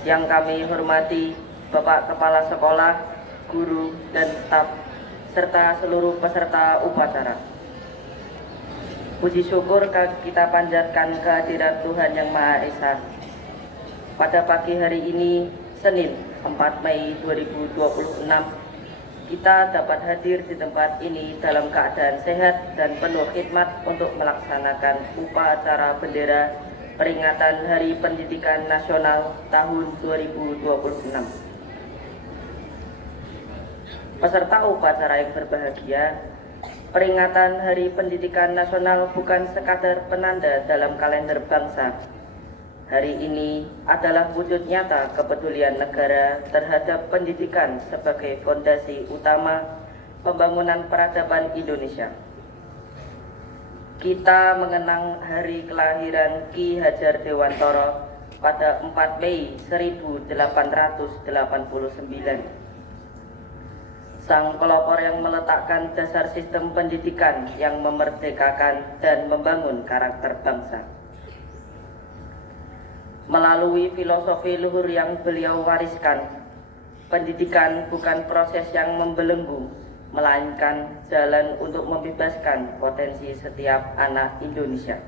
Yang kami hormati Bapak Kepala Sekolah, guru, dan staf, serta seluruh peserta upacara. Puji syukur kita panjatkan kehadiran Tuhan Yang Maha Esa. Pada pagi hari ini, Senin 4 Mei 2026, kita dapat hadir di tempat ini dalam keadaan sehat dan penuh khidmat untuk melaksanakan upacara bendera peringatan Hari Pendidikan Nasional tahun 2026. Peserta upacara yang berbahagia, peringatan Hari Pendidikan Nasional bukan sekadar penanda dalam kalender bangsa. Hari ini adalah wujud nyata kepedulian negara terhadap pendidikan sebagai fondasi utama pembangunan peradaban Indonesia. Kita mengenang hari kelahiran Ki Hajar Dewantara pada 4 Mei 1889. Sang pelopor yang meletakkan dasar sistem pendidikan yang memerdekakan dan membangun karakter bangsa. Melalui filosofi luhur yang beliau wariskan, pendidikan bukan proses yang membelenggu, melainkan jalan untuk membebaskan potensi setiap anak Indonesia.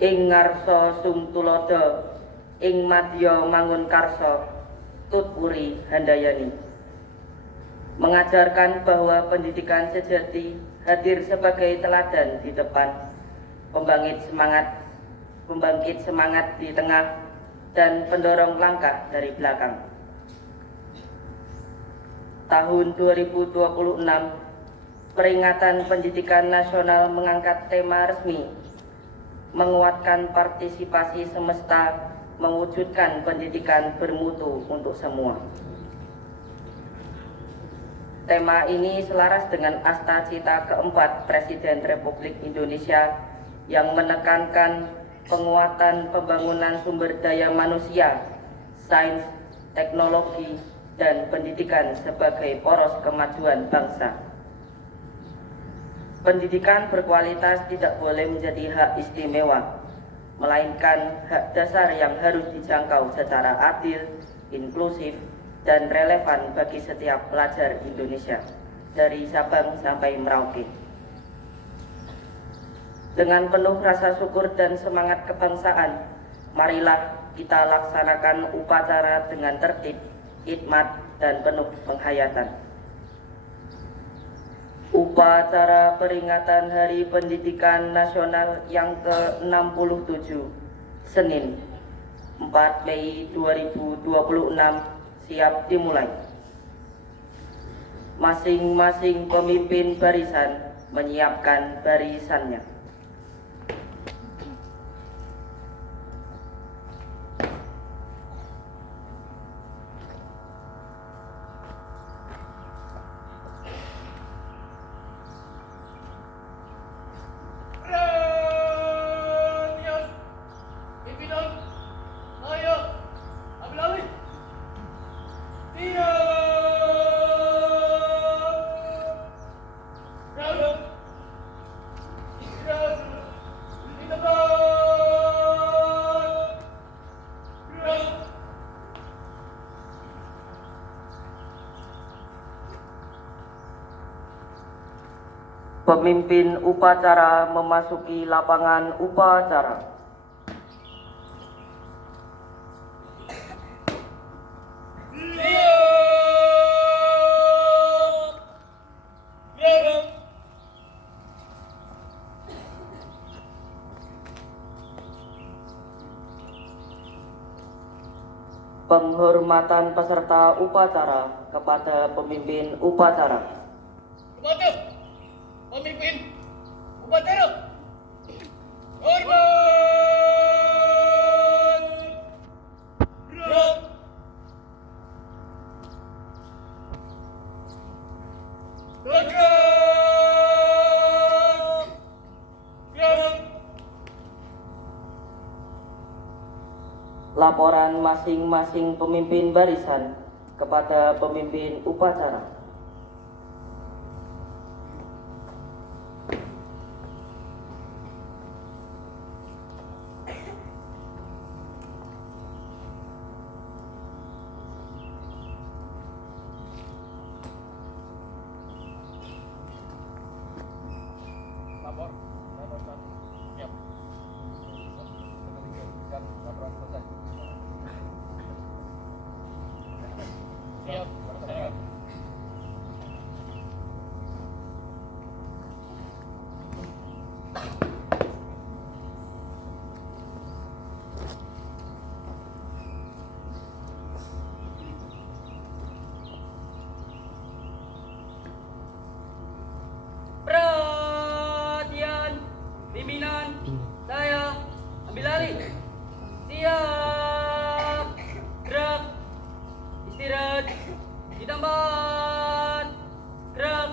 Ing ngarsa sum tulodo, ing madya mangun karso, tut puri handayani. Mengajarkan bahwa pendidikan sejati hadir sebagai teladan di depan, pembangkit semangat di tengah, dan pendorong langkah dari belakang. Tahun 2026, peringatan pendidikan nasional mengangkat tema resmi, menguatkan partisipasi semesta, mewujudkan pendidikan bermutu untuk semua. Tema ini selaras dengan asta cita keempat Presiden Republik Indonesia yang menekankan penguatan pembangunan sumber daya manusia, sains, teknologi, dan pendidikan sebagai poros kemajuan bangsa. Pendidikan berkualitas tidak boleh menjadi hak istimewa, melainkan hak dasar yang harus dijangkau secara adil, inklusif, dan relevan bagi setiap pelajar Indonesia, dari Sabang sampai Merauke. Dengan penuh rasa syukur dan semangat kebangsaan, marilah kita laksanakan upacara dengan tertib, hikmat, dan penuh penghayatan. Upacara peringatan Hari Pendidikan Nasional yang ke-67, Senin 4 Mei 2026 siap dimulai. Masing-masing pemimpin barisan menyiapkan barisannya. Pemimpin upacara memasuki lapangan upacara. Penghormatan peserta upacara kepada pemimpin upacara. Kepada pemimpin upacara, hormat. Laporan masing-masing pemimpin barisan kepada pemimpin upacara. Siap, laksanakan. Perhatian, pimpinan, saya ambil alih. Siap, gerak, istirahat, di tempat, gerak.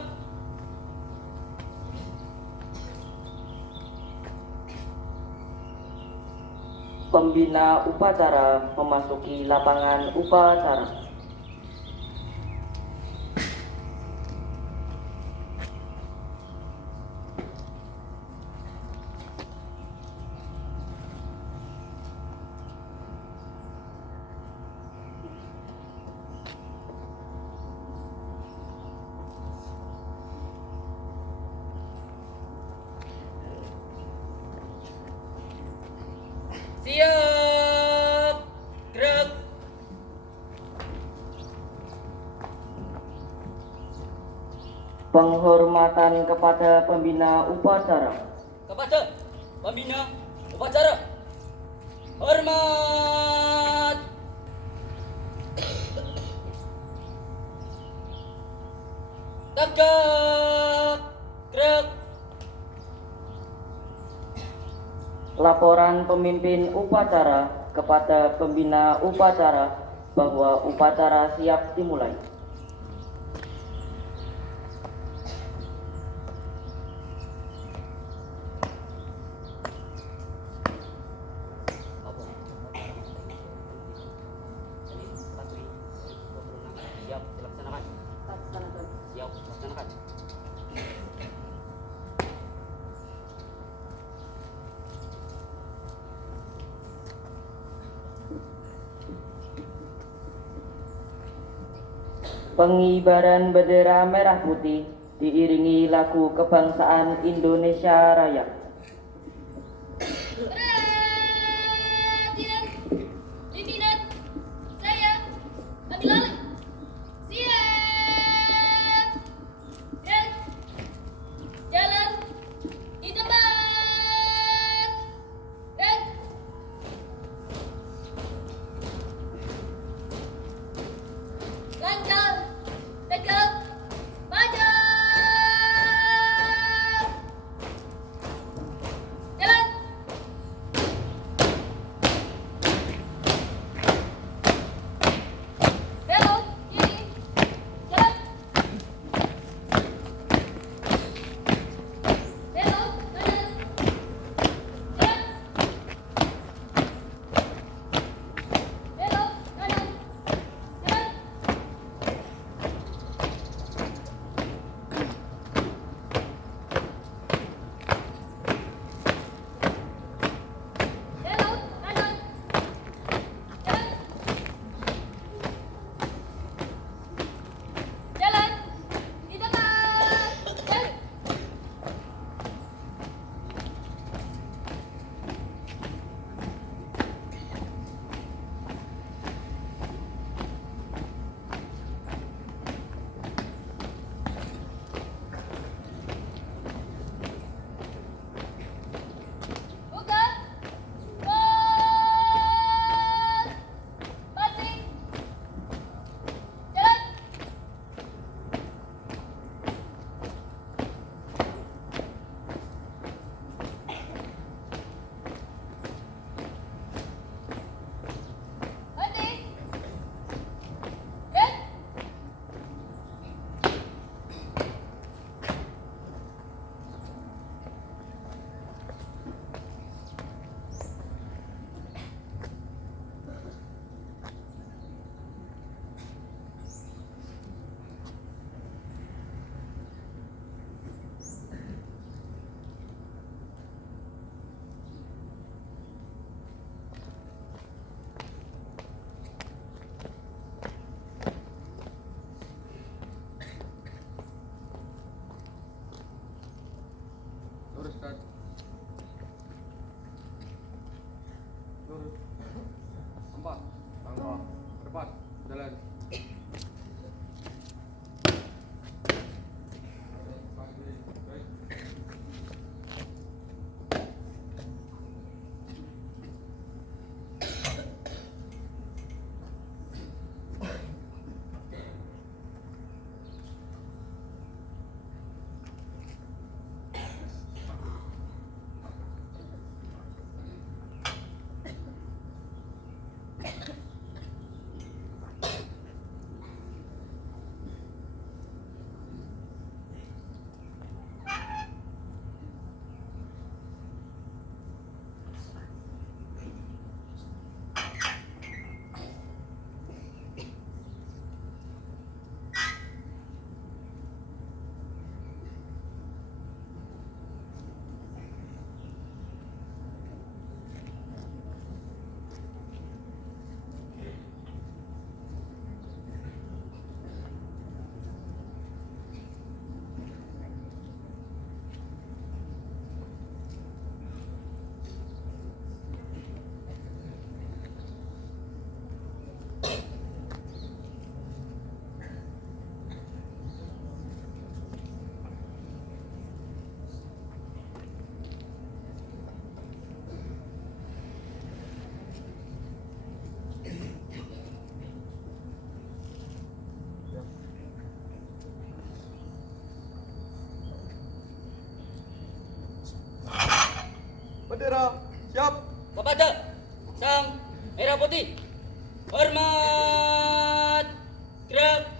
Pembina upacara memasuki lapangan upacara. Siap, gerak. Penghormatan kepada pembina upacara. Kepada pembina upacara, hormat. Tegak, gerak. Laporan pemimpin upacara kepada pembina upacara bahwa upacara siap dimulai. Siap, dilaksanakan. Siap, laksanakan. Pengibaran bendera merah putih diiringi lagu kebangsaan Indonesia Raya. Perhatian, pimpinan, saya ambil alih. Siap, gerak, jalan, di tempat, gerak. Langkah, tegak, maju. Siap. Kepada sang merah putih. Hormat. Gerak.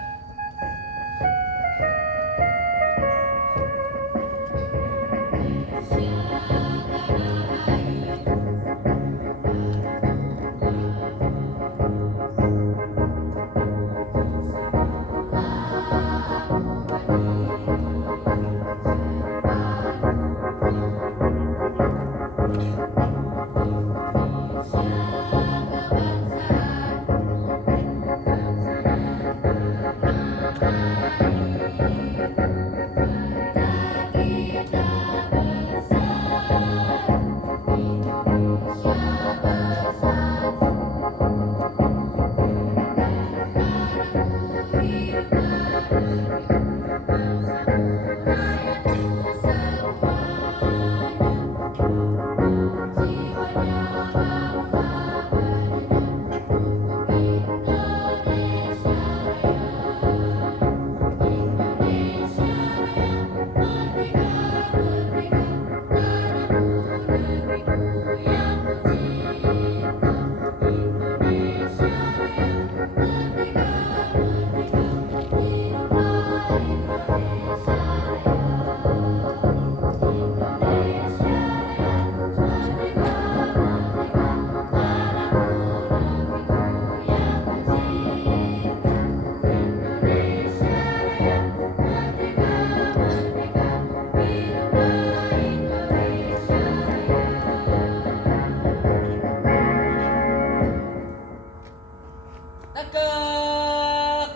Tegak.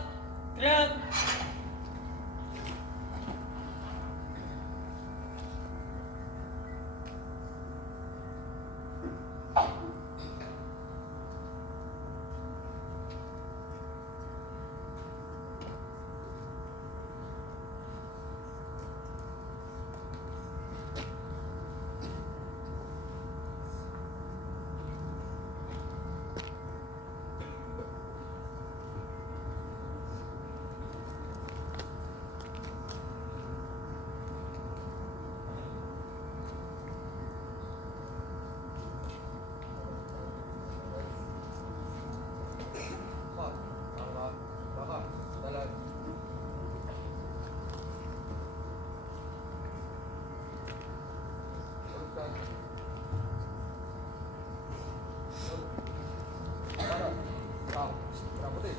Gerak. Empat. Angkat. Belakang. Jalan. Teruskan. Kanan. Sang. Merah putih.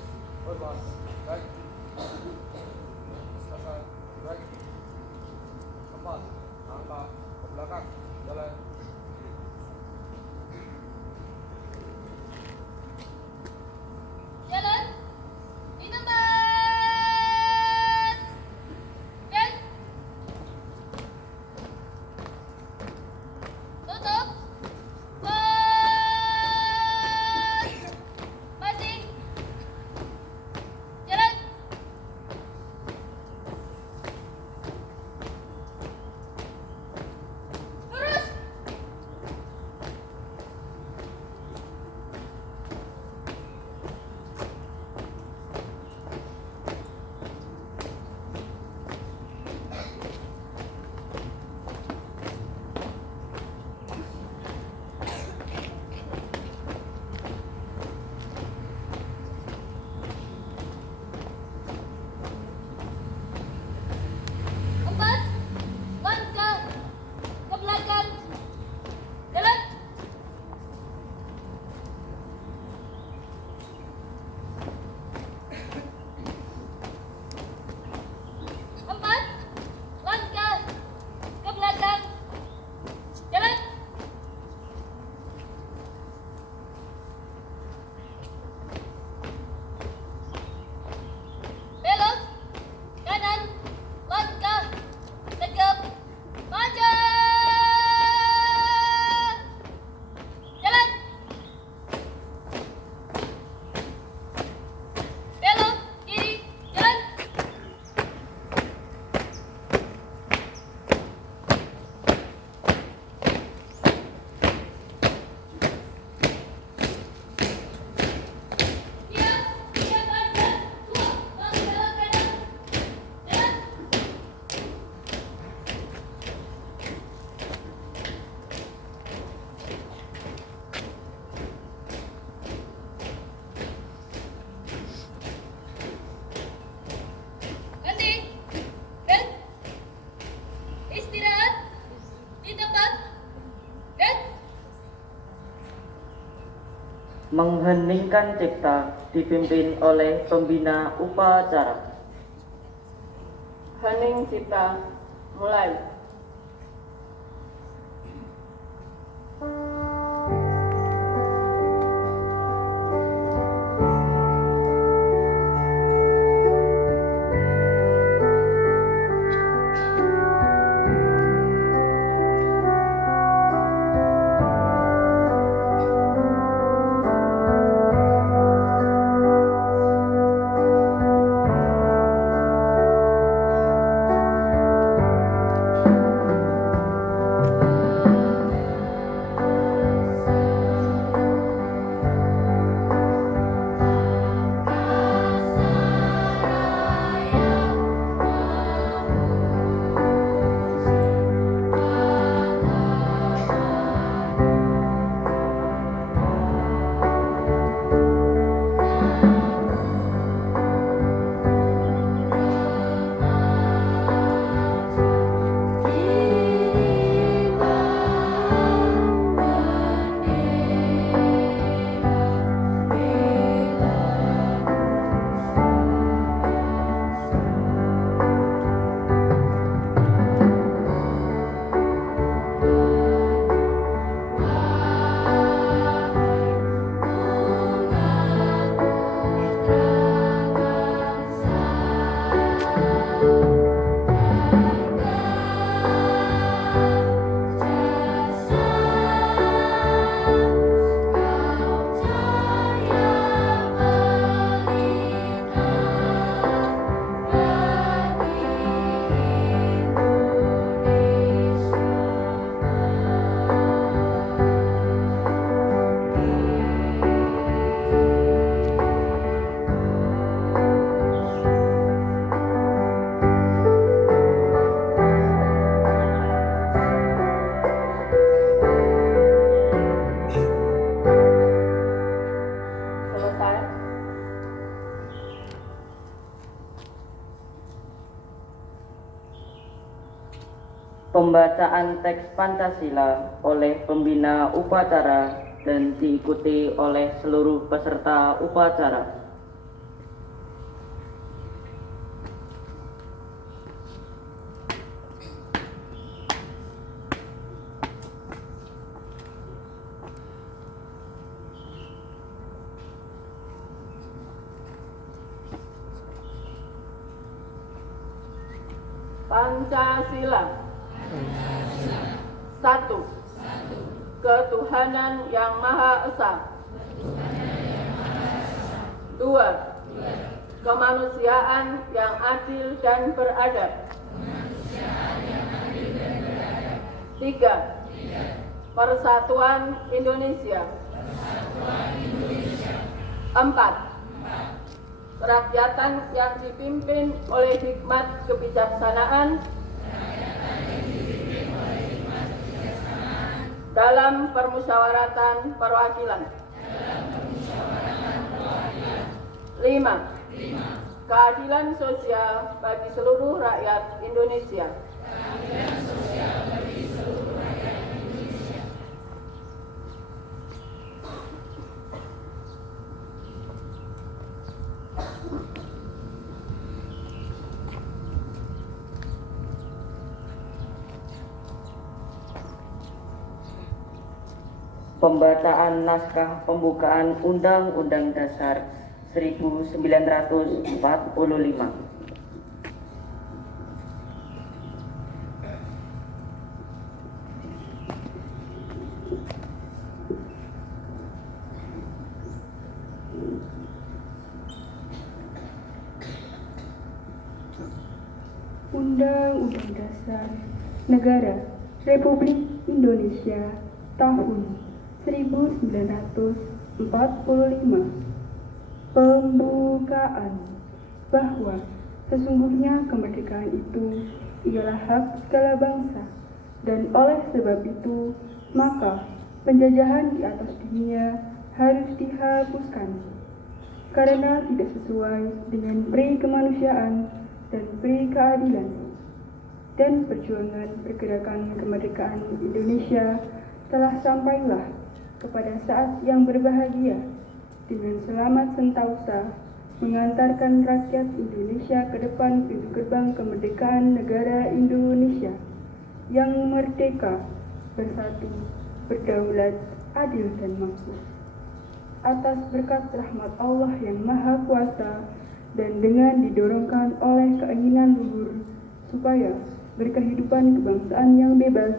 Hormat. Baik. Silakan. Baik. Empat. Angkat. Ke belakang. Jalan. Jalan. Di tempat. Gerak. Tutup. Pos. Passing. mengheningkan cipta dipimpin oleh pembina upacara. Hening cipta, mulai. Pembacaan teks Pancasila oleh pembina upacara dan diikuti oleh seluruh peserta upacara. Pancasila. Satu, ketuhanan yang Maha Esa. Dua, kemanusiaan yang adil dan beradab. Tiga, persatuan Indonesia. Empat, kerakyatan yang dipimpin oleh hikmat kebijaksanaan dalam permusyawaratan perwakilan. 5. Keadilan sosial bagi seluruh rakyat Indonesia. Pembacaan naskah pembukaan Undang-Undang Dasar 1945. Undang-Undang Dasar Negara Republik Indonesia tahun 1945. Pembukaan bahwa sesungguhnya kemerdekaan itu ialah hak segala bangsa, dan oleh sebab itu maka penjajahan di atas dunia harus dihapuskan karena tidak sesuai dengan pri kemanusiaan dan pri keadilan. Dan perjuangan pergerakan kemerdekaan Indonesia telah sampailah kepada saat yang berbahagia dengan selamat sentausa mengantarkan rakyat Indonesia ke depan pintu gerbang kemerdekaan negara Indonesia yang merdeka, bersatu, berdaulat, adil dan makmur. Atas berkat rahmat Allah yang Maha Kuasa dan dengan didorongkan oleh keinginan luhur supaya berkehidupan kebangsaan yang bebas,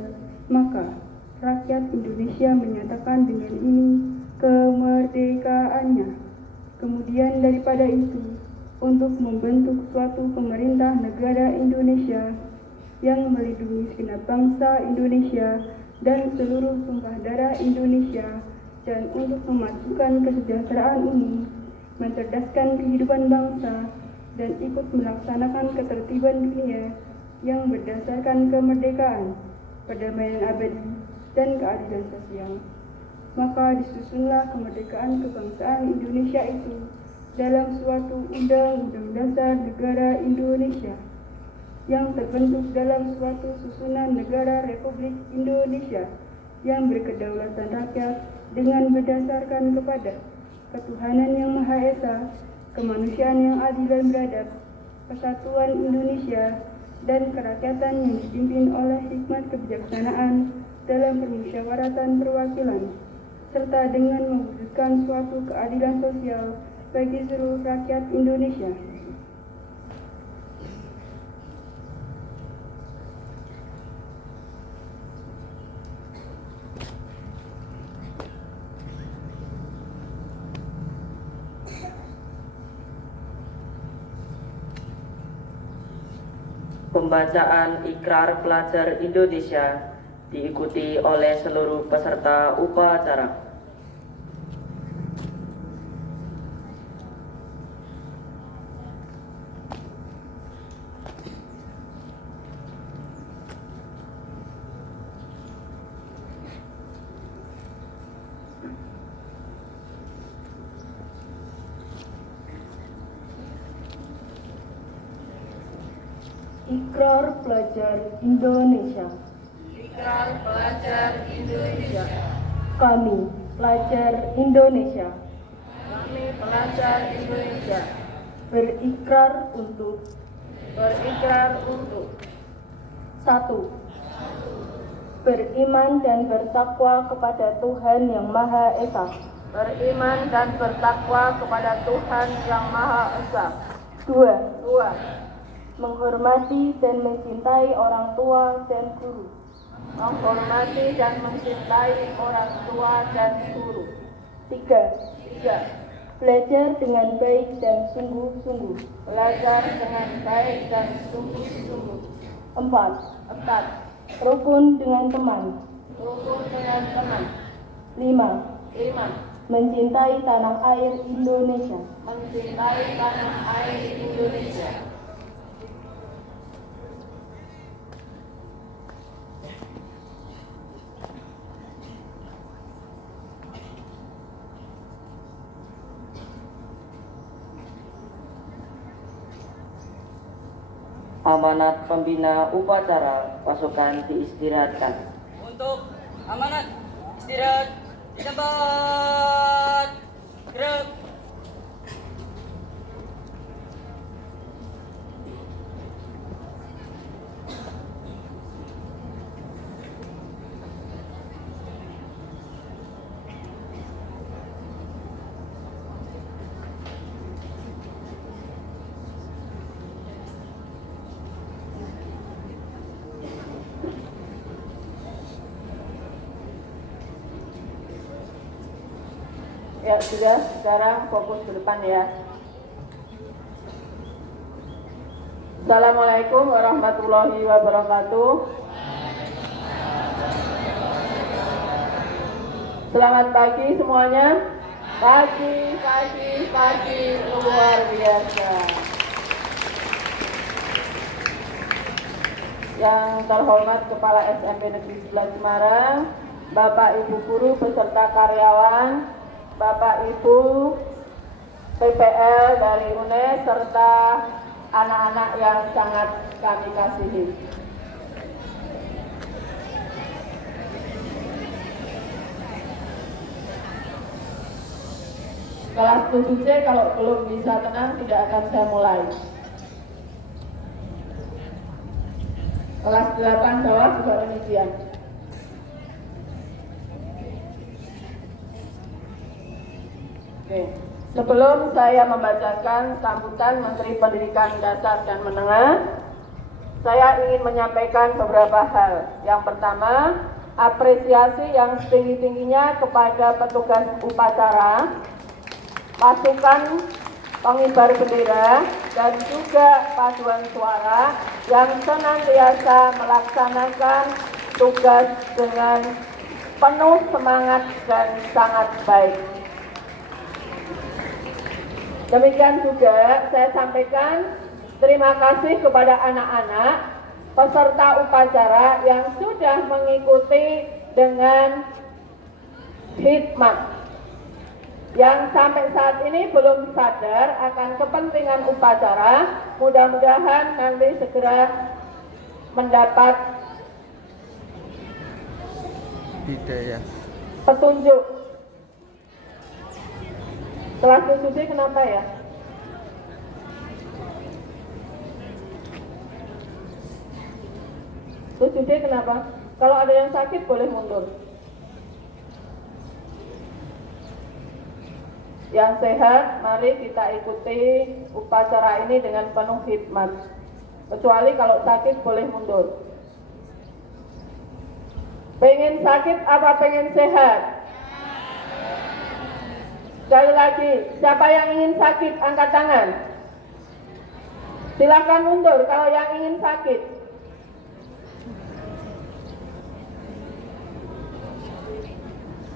maka rakyat Indonesia menyatakan dengan ini kemerdekaannya. Kemudian daripada itu, untuk membentuk suatu pemerintah negara Indonesia yang melindungi segenap bangsa Indonesia dan seluruh tumpah darah Indonesia, dan untuk memajukan kesejahteraan umum, mencerdaskan kehidupan bangsa, dan ikut melaksanakan ketertiban dunia yang berdasarkan kemerdekaan, perdamaian abadi, dan keadilan sosial. Maka disusunlah kemerdekaan kebangsaan Indonesia itu dalam suatu Undang-Undang Dasar Negara Indonesia yang terbentuk dalam suatu susunan negara Republik Indonesia yang berkedaulatan rakyat dengan berdasarkan kepada ketuhanan yang Maha Esa, kemanusiaan yang adil dan beradab, persatuan Indonesia, dan kerakyatan yang dipimpin oleh hikmat kebijaksanaan dalam permusyawaratan perwakilan, serta dengan mewujudkan suatu keadilan sosial bagi seluruh rakyat Indonesia. Pembacaan Ikrar Pelajar Indonesia diikuti oleh seluruh peserta upacara. Ikrar Pelajar Indonesia. Ikrar Pelajar Indonesia. Kami, pelajar Indonesia, Kami pelajar Indonesia berikrar untuk satu, beriman dan bertakwa kepada Tuhan Yang Maha Esa. beriman dan bertakwa kepada Tuhan Yang Maha Esa. 2. Menghormati dan mencintai orang tua dan guru. Menghormati dan mencintai orang tua dan guru. 3. 3. Belajar dengan baik dan sungguh-sungguh. Belajar dengan baik dan sungguh-sungguh. 4. Rukun dengan teman. Rukun dengan teman. 5. 5. Mencintai tanah air Indonesia. Mencintai tanah air Indonesia. Amanat pembina upacara pasukan diistirahatkan. Untuk amanat istirahat di tempat. Gerak. Ya sudah, sekarang fokus ke depan ya. Assalamualaikum warahmatullahi wabarakatuh. Selamat pagi semuanya. Pagi luar biasa. Yang terhormat Kepala SMP Negeri 11 Semarang, Bapak Ibu guru beserta karyawan, Bapak Ibu PPL dari UNES serta anak-anak yang sangat kami kasihi. Kelas 7C kalau belum bisa tenang tidak akan saya mulai. Kelas 8 bawah juga demikian. Oke. Sebelum saya membacakan sambutan Menteri Pendidikan Dasar dan Menengah, saya ingin menyampaikan beberapa hal. Yang pertama, apresiasi yang setinggi-tingginya kepada petugas upacara, pasukan pengibar bendera, dan juga paduan suara yang senantiasa melaksanakan tugas dengan penuh semangat dan sangat baik. Demikian juga saya sampaikan terima kasih kepada anak-anak peserta upacara yang sudah mengikuti dengan hikmat, yang sampai saat ini belum sadar akan kepentingan upacara. Mudah-mudahan nanti segera mendapat hidayah. petunjuk. Kelas 7C kenapa ya? Tujuh D kenapa? Kalau ada yang sakit boleh mundur. Yang sehat, mari kita ikuti upacara ini dengan penuh hikmat. Kecuali kalau sakit boleh mundur. Pengen sakit apa pengen sehat? Sekali lagi, siapa yang ingin sakit angkat tangan. Silakan mundur kalau yang ingin sakit.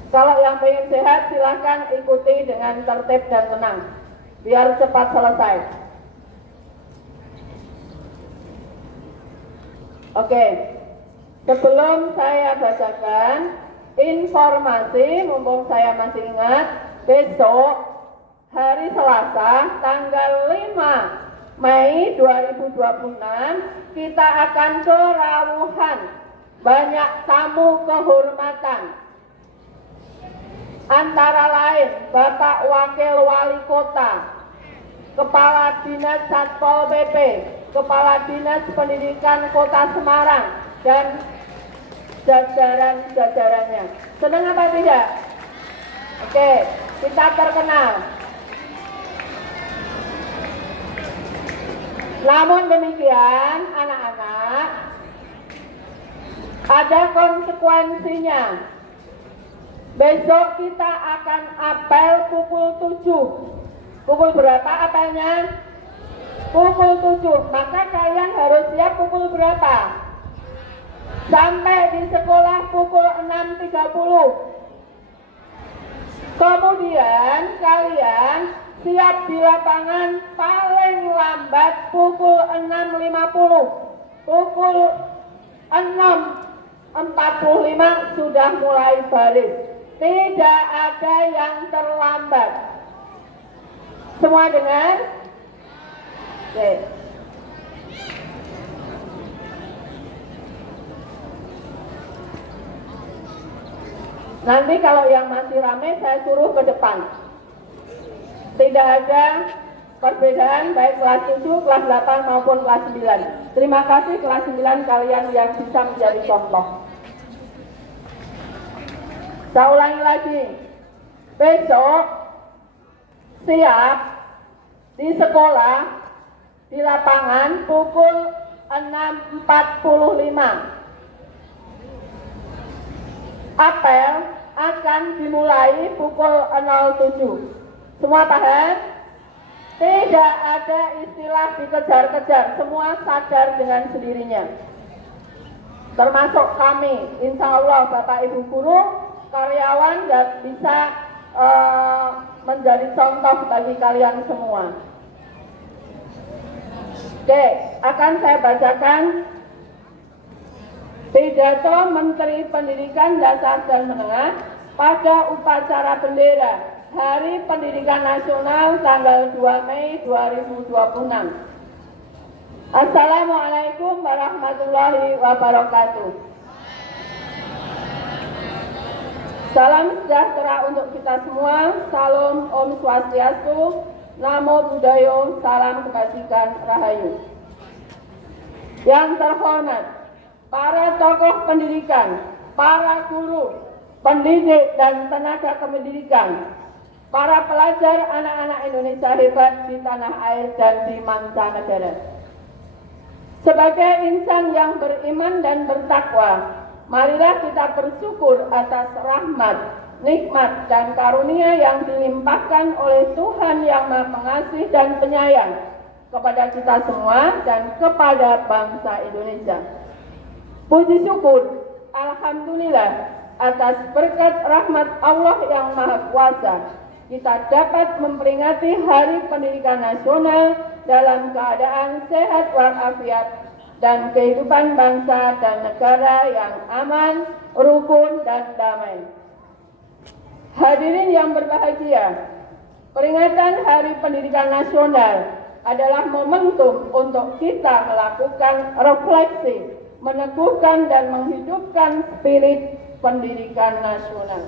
Kalau yang pengen sehat silakan ikuti dengan tertib dan tenang, biar cepat selesai. Oke, sebelum saya bacakan informasi, mumpung saya masih ingat, besok hari Selasa tanggal 5 Mei 2026 kita akan ke Rawuhan. Banyak tamu kehormatan. Antara lain Bapak Wakil Wali Kota, Kepala Dinas Satpol PP, Kepala Dinas Pendidikan Kota Semarang, dan jajaran-jajarannya. Senang apa tidak? Oke, kita terkenal. Namun demikian, anak-anak, ada konsekuensinya. Besok kita akan apel pukul 7. Pukul berapa apelnya? Pukul 7. Maka kalian harus siap pukul berapa? Sampai di sekolah pukul 6.30. Kemudian kalian siap di lapangan paling lambat pukul 6.50. Pukul 6.45 sudah mulai baris. Tidak ada yang terlambat. Semua dengar? Oke. Nanti kalau yang masih ramai saya suruh ke depan. Tidak ada perbedaan baik kelas 7, kelas 8 maupun kelas 9. Terima kasih kelas 9 kalian yang bisa menjadi contoh. Saya ulangi lagi, besok siap di sekolah, di lapangan pukul 6.45. Apel akan dimulai pukul 07. Semua paham? Tidak ada istilah dikejar-kejar, semua sadar dengan sendirinya. Termasuk kami, insya Allah Bapak Ibu Guru, karyawan dan bisa menjadi contoh bagi kalian semua. Oke, akan saya bacakan pidato Menteri Pendidikan Dasar dan Menengah pada upacara bendera Hari Pendidikan Nasional tanggal 2 Mei 2026. Assalamualaikum warahmatullahi wabarakatuh. Salam sejahtera untuk kita semua. Salam Om Swastiastu, Namo Buddhaya, salam kebajikan Rahayu. Yang terhormat, para tokoh pendidikan, para guru, pendidik dan tenaga kependidikan, para pelajar anak-anak Indonesia hebat di tanah air dan di mancanegara. Sebagai insan yang beriman dan bertakwa, marilah kita bersyukur atas rahmat, nikmat, dan karunia yang dilimpahkan oleh Tuhan yang Maha Pengasih dan Penyayang kepada kita semua dan kepada bangsa Indonesia. Puji syukur, alhamdulillah, atas berkat rahmat Allah yang Maha Kuasa, kita dapat memperingati Hari Pendidikan Nasional dalam keadaan sehat walafiat dan kehidupan bangsa dan negara yang aman, rukun, dan damai. Hadirin yang berbahagia, peringatan Hari Pendidikan Nasional adalah momentum untuk kita melakukan refleksi, meneguhkan dan menghidupkan spirit pendidikan nasional.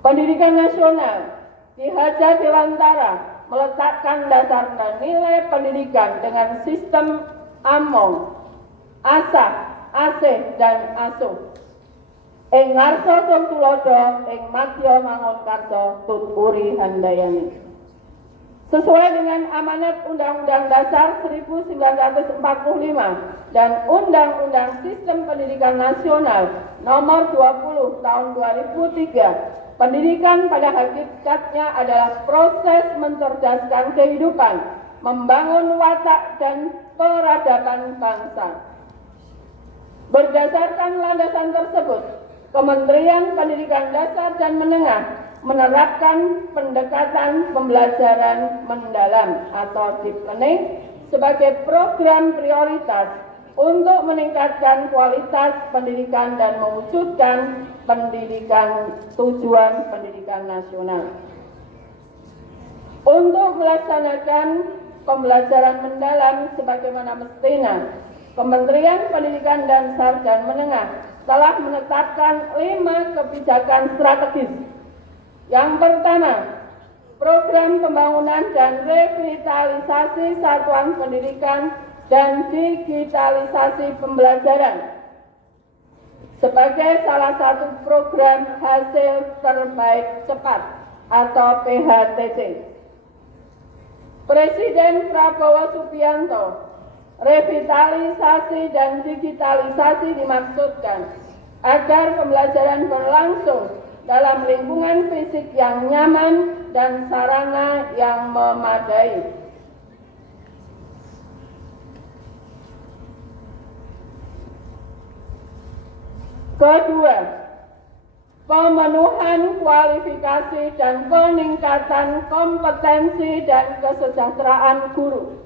Pendidikan nasional Ki Hajar Dewantara meletakkan dasar dan nilai pendidikan dengan sistem Among, Asah, Asih, dan Asuh. Ing ngarsa sing tulodo, ing madya mangun karsa tuturi handayani. Sesuai dengan amanat Undang-Undang Dasar 1945 dan Undang-Undang Sistem Pendidikan Nasional Nomor 20 Tahun 2003, pendidikan pada hakikatnya adalah proses mencerdaskan kehidupan, membangun watak dan peradaban bangsa. Berdasarkan landasan tersebut, Kementerian Pendidikan Dasar dan Menengah menerapkan pendekatan pembelajaran mendalam atau deep learning sebagai program prioritas untuk meningkatkan kualitas pendidikan dan mewujudkan tujuan pendidikan nasional. Untuk melaksanakan pembelajaran mendalam sebagaimana mestinya, Kementerian Pendidikan Dasar dan Menengah telah menetapkan 5 kebijakan strategis. Yang pertama, program pembangunan dan revitalisasi satuan pendidikan dan digitalisasi pembelajaran sebagai salah satu program hasil terbaik cepat atau PHTC. Presiden Prabowo Subianto, revitalisasi dan digitalisasi dimaksudkan agar pembelajaran berlangsung dalam lingkungan fisik yang nyaman dan sarana yang memadai. Kedua, pemenuhan kualifikasi dan peningkatan kompetensi dan kesejahteraan guru.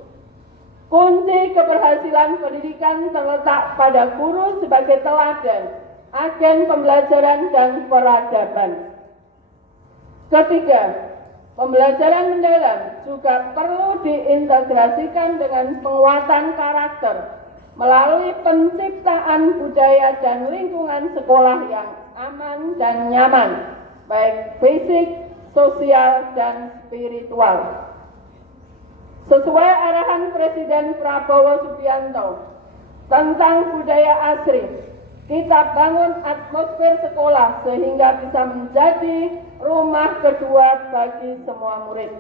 Kunci keberhasilan pendidikan terletak pada guru sebagai teladan, agen pembelajaran dan peradaban. Ketiga, pembelajaran mendalam juga perlu diintegrasikan dengan penguatan karakter melalui penciptaan budaya dan lingkungan sekolah yang aman dan nyaman, baik fisik, sosial, dan spiritual. Sesuai arahan Presiden Prabowo Subianto tentang budaya asri, kita bangun atmosfer sekolah sehingga bisa menjadi rumah kedua bagi semua murid.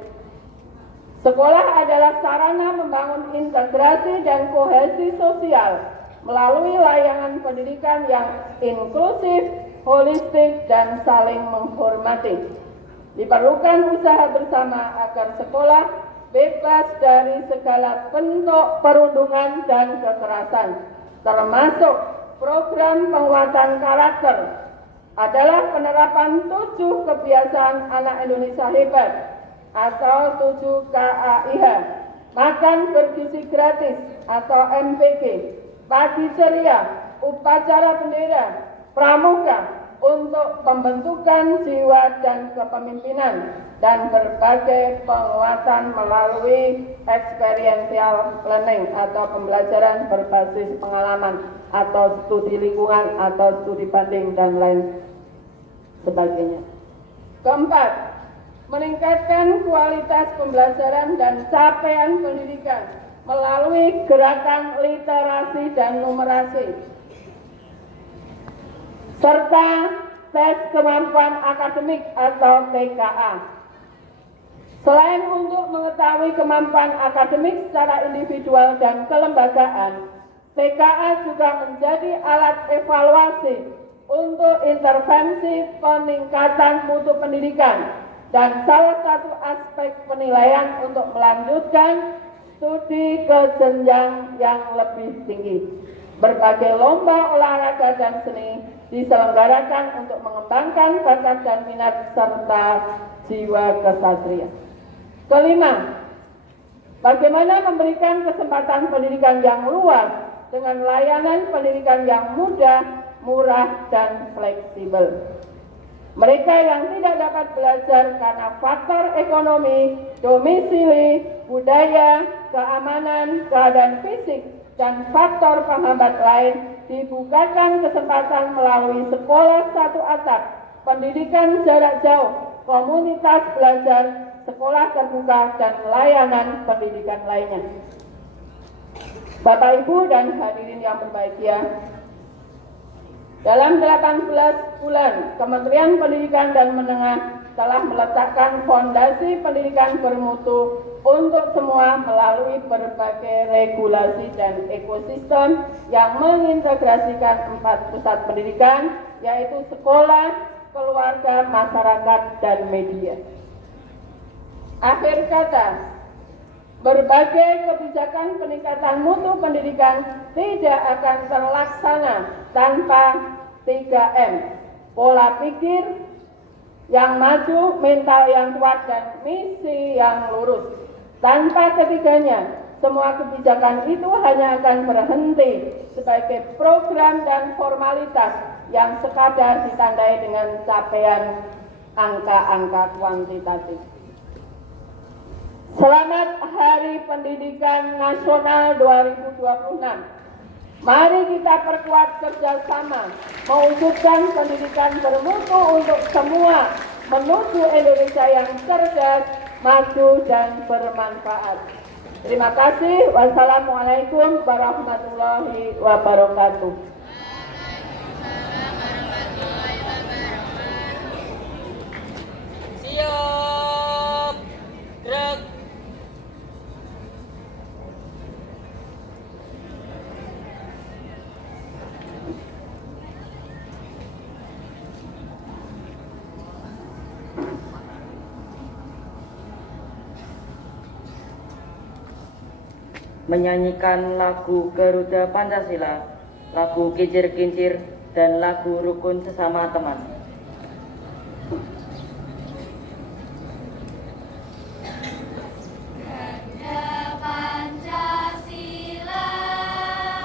Sekolah adalah sarana membangun integrasi dan kohesi sosial melalui layanan pendidikan yang inklusif, holistik, dan saling menghormati. Diperlukan usaha bersama agar sekolah bebas dari segala bentuk perundungan dan kekerasan, termasuk program penguatan karakter adalah penerapan 7 kebiasaan anak Indonesia hebat atau 7 KAIH, makan bergizi gratis atau MBG, pagi ceria, upacara bendera, pramuka, untuk pembentukan jiwa dan kepemimpinan dan berbagai penguatan melalui experiential learning atau pembelajaran berbasis pengalaman atau studi lingkungan atau studi banding dan lain sebagainya. Keempat, meningkatkan kualitas pembelajaran dan capaian pendidikan melalui gerakan literasi dan numerasi serta tes kemampuan akademik atau TKA. Selain untuk mengetahui kemampuan akademik secara individual dan kelembagaan, TKA juga menjadi alat evaluasi untuk intervensi peningkatan mutu pendidikan dan salah satu aspek penilaian untuk melanjutkan studi ke jenjang yang lebih tinggi. Berbagai lomba olahraga dan seni diselenggarakan untuk mengembangkan bakat dan minat serta jiwa kesatria. Kelima, bagaimana memberikan kesempatan pendidikan yang luas dengan layanan pendidikan yang mudah, murah, dan fleksibel. Mereka yang tidak dapat belajar karena faktor ekonomi, domisili, budaya, keamanan, keadaan fisik, dan faktor penghambat lain dibukakan kesempatan melalui sekolah satu atap, pendidikan jarak jauh, komunitas belajar, sekolah terbuka, dan layanan pendidikan lainnya. Bapak, Ibu, dan hadirin yang berbahagia, dalam 18 bulan, Kementerian Pendidikan dan Menengah telah meletakkan fondasi pendidikan bermutu untuk semua melalui berbagai regulasi dan ekosistem yang mengintegrasikan 4 pusat pendidikan, yaitu sekolah, keluarga, masyarakat, dan media. Akhir kata, berbagai kebijakan peningkatan mutu pendidikan tidak akan terlaksana tanpa 3M, pola pikir yang maju, mental yang kuat, dan misi yang lurus. Tanpa ketiganya, semua kebijakan itu hanya akan berhenti sebagai program dan formalitas yang sekadar ditandai dengan capaian angka-angka kuantitatif. Selamat Hari Pendidikan Nasional 2026. Mari kita perkuat kerjasama, mewujudkan pendidikan bermutu untuk semua, menuju Indonesia yang cerdas, maju, dan bermanfaat. Terima kasih. Wassalamualaikum warahmatullahi wabarakatuh. Siap, gerak. Menyanyikan lagu Garuda Pancasila, lagu Kincir Kincir, dan lagu Rukun Sesama Teman. Garuda Pancasila,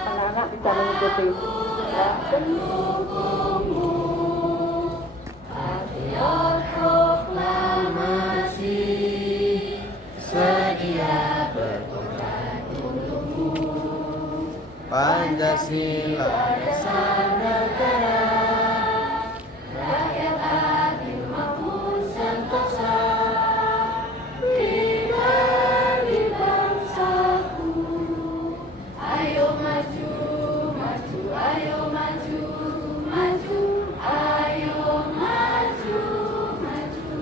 Anak-anak bisa mengikuti. patriot proklamasi, sedia berkorban untukmu. Pancasila Dasar negara, rakyat adil makmur sentosa, pribadi bangsaku. Ayo maju, maju, ayo maju, maju, ayo maju, maju.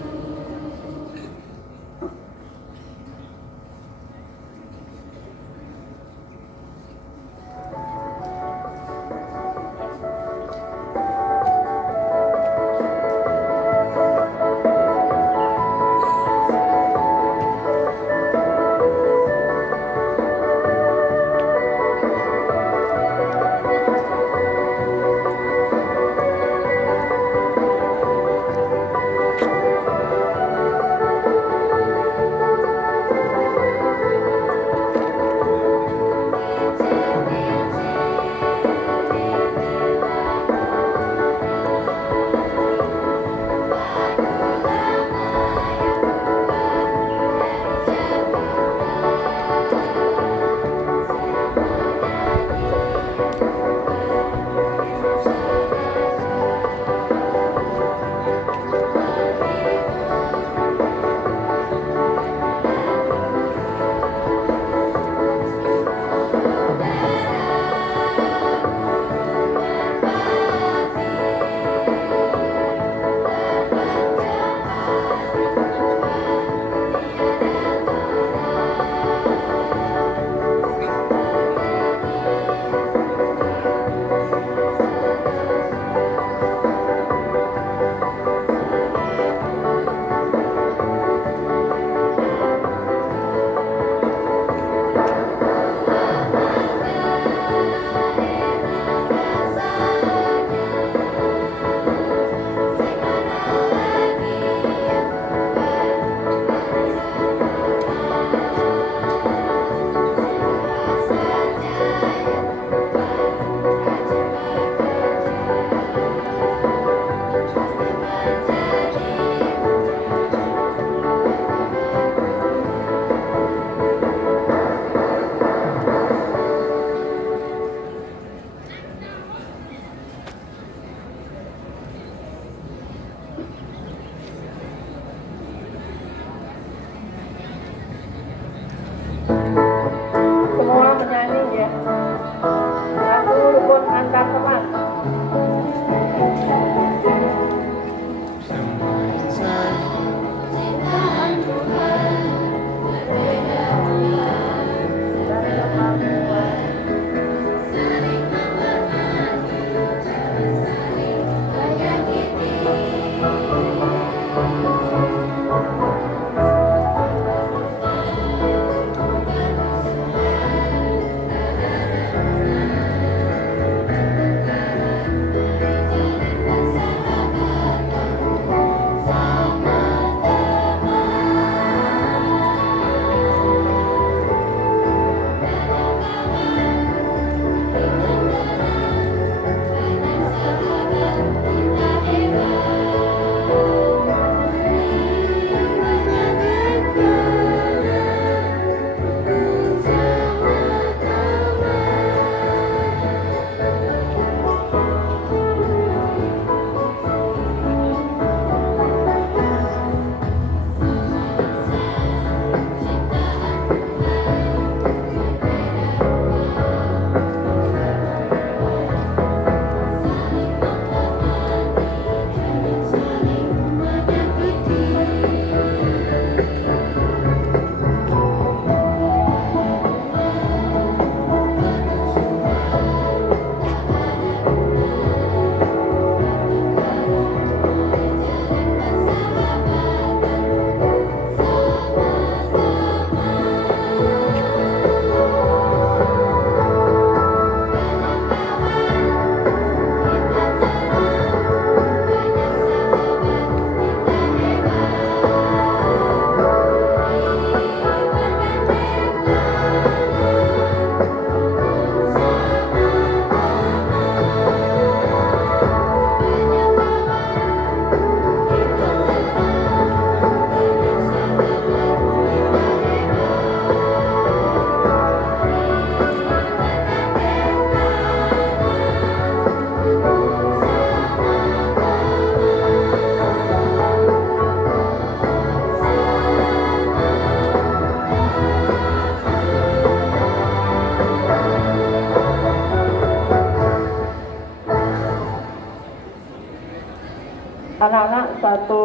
Anak-anak, satu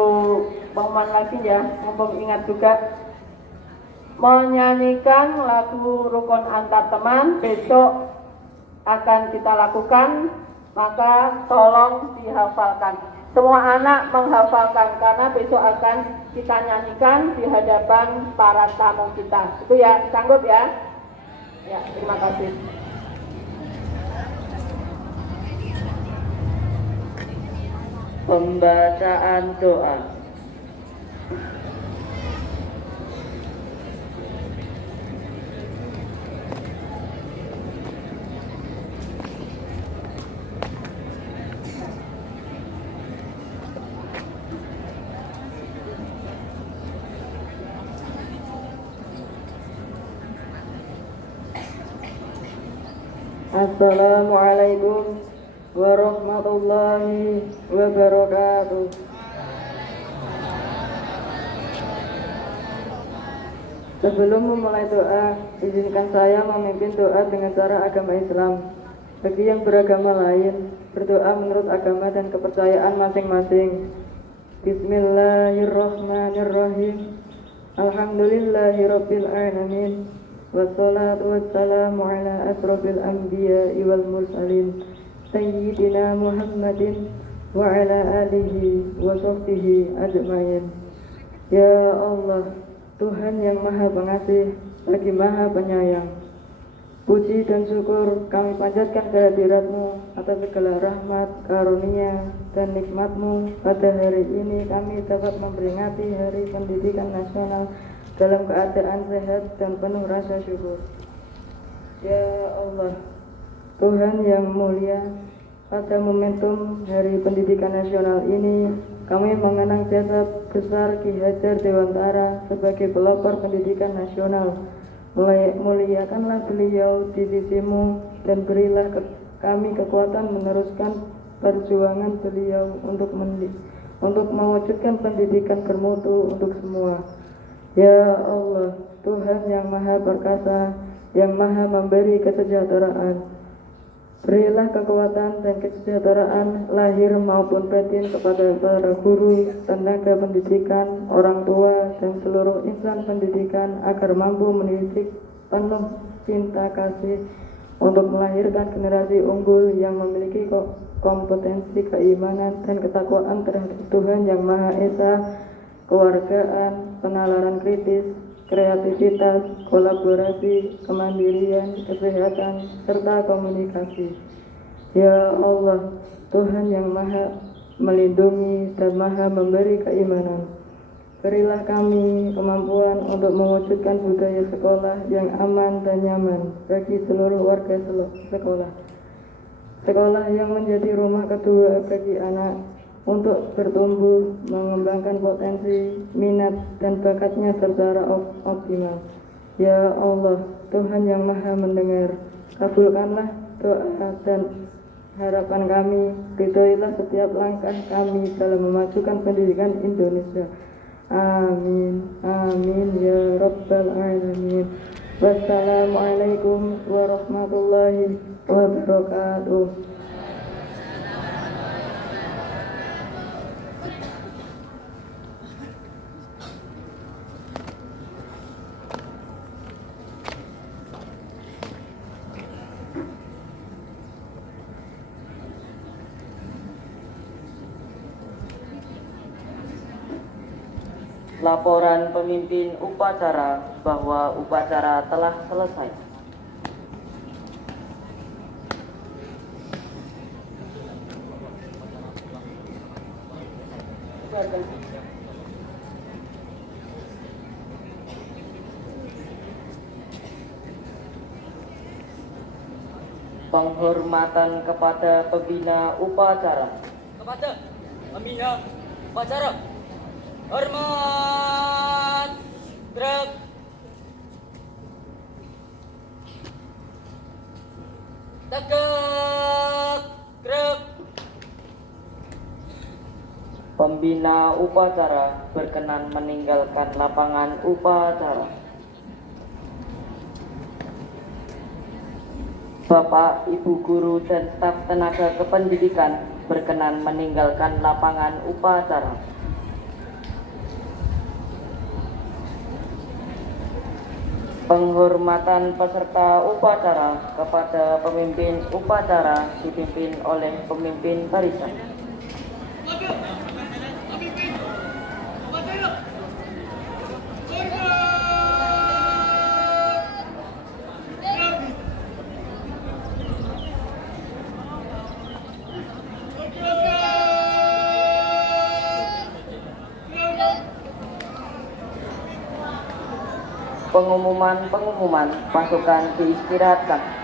pengumuman lagi ya, mumpung ingat juga, menyanyikan lagu rukun antar teman besok akan kita lakukan, maka tolong dihafalkan. Semua anak menghafalkan karena besok akan kita nyanyikan di hadapan para tamu kita. Itu ya, sanggup ya? Ya, terima kasih. Pembacaan doa. Assalamualaikum warahmatullahi wabarakatuh. Sebelum memulai doa, izinkan saya memimpin doa dengan cara agama Islam. Bagi yang beragama lain, berdoa menurut agama dan kepercayaan masing-masing. Bismillahirrahmanirrahim. Alhamdulillahirabbil alamin. Wassalatu wassalamu ala asrofil anbiya'i wal mursalin Sayyidina Muhammadin wa ala alihi wa sahbihi ajma'in. Ya Allah, Tuhan yang maha pengasih lagi maha penyayang, puji dan syukur kami panjatkan kehadirat-Mu atas segala rahmat, karunia, dan nikmat-Mu. Pada hari ini kami dapat memperingati Hari Pendidikan Nasional dalam keadaan sehat dan penuh rasa syukur. Ya Allah, Tuhan yang mulia, pada momentum Hari Pendidikan Nasional ini, kami mengenang jasa besar Ki Hajar Dewantara sebagai pelopor pendidikan nasional. Muliakanlah beliau di sisi-Mu dan berilah kami kekuatan meneruskan perjuangan beliau untuk mewujudkan pendidikan bermutu untuk semua. Ya Allah, Tuhan yang maha perkasa, yang maha memberi kesejahteraan, berilah kekuatan dan kesejahteraan lahir maupun batin kepada para guru, tenaga pendidikan, orang tua, dan seluruh insan pendidikan agar mampu mendidik penuh cinta kasih untuk melahirkan generasi unggul yang memiliki kompetensi keimanan dan ketakwaan terhadap Tuhan yang Maha Esa, kewargaan, penalaran kritis, kreativitas, kolaborasi, kemandirian, kesehatan, serta komunikasi. Ya Allah, Tuhan yang maha melindungi dan maha memberi keimanan, berilah kami kemampuan untuk mewujudkan budaya sekolah yang aman dan nyaman bagi seluruh warga sekolah. Sekolah yang menjadi rumah kedua bagi anak untuk bertumbuh, mengembangkan potensi, minat, dan bakatnya secara optimal. Ya Allah, Tuhan yang maha mendengar, kabulkanlah doa dan harapan kami, ridhoilah setiap langkah kami dalam memajukan pendidikan Indonesia. Amin, amin, ya Rabbal Alamin. Wassalamualaikum warahmatullahi wabarakatuh. Laporan pemimpin upacara bahwa upacara telah selesai. Penghormatan kepada pembina upacara. Kepada pembina upacara, hormat, gerak. Tegak, gerak. Pembina upacara berkenan meninggalkan lapangan upacara. Bapak, Ibu guru dan staf tenaga kependidikan berkenan meninggalkan lapangan upacara. Penghormatan peserta upacara kepada pemimpin upacara dipimpin oleh pemimpin barisan. Pengumuman pasukan diistirahatkan.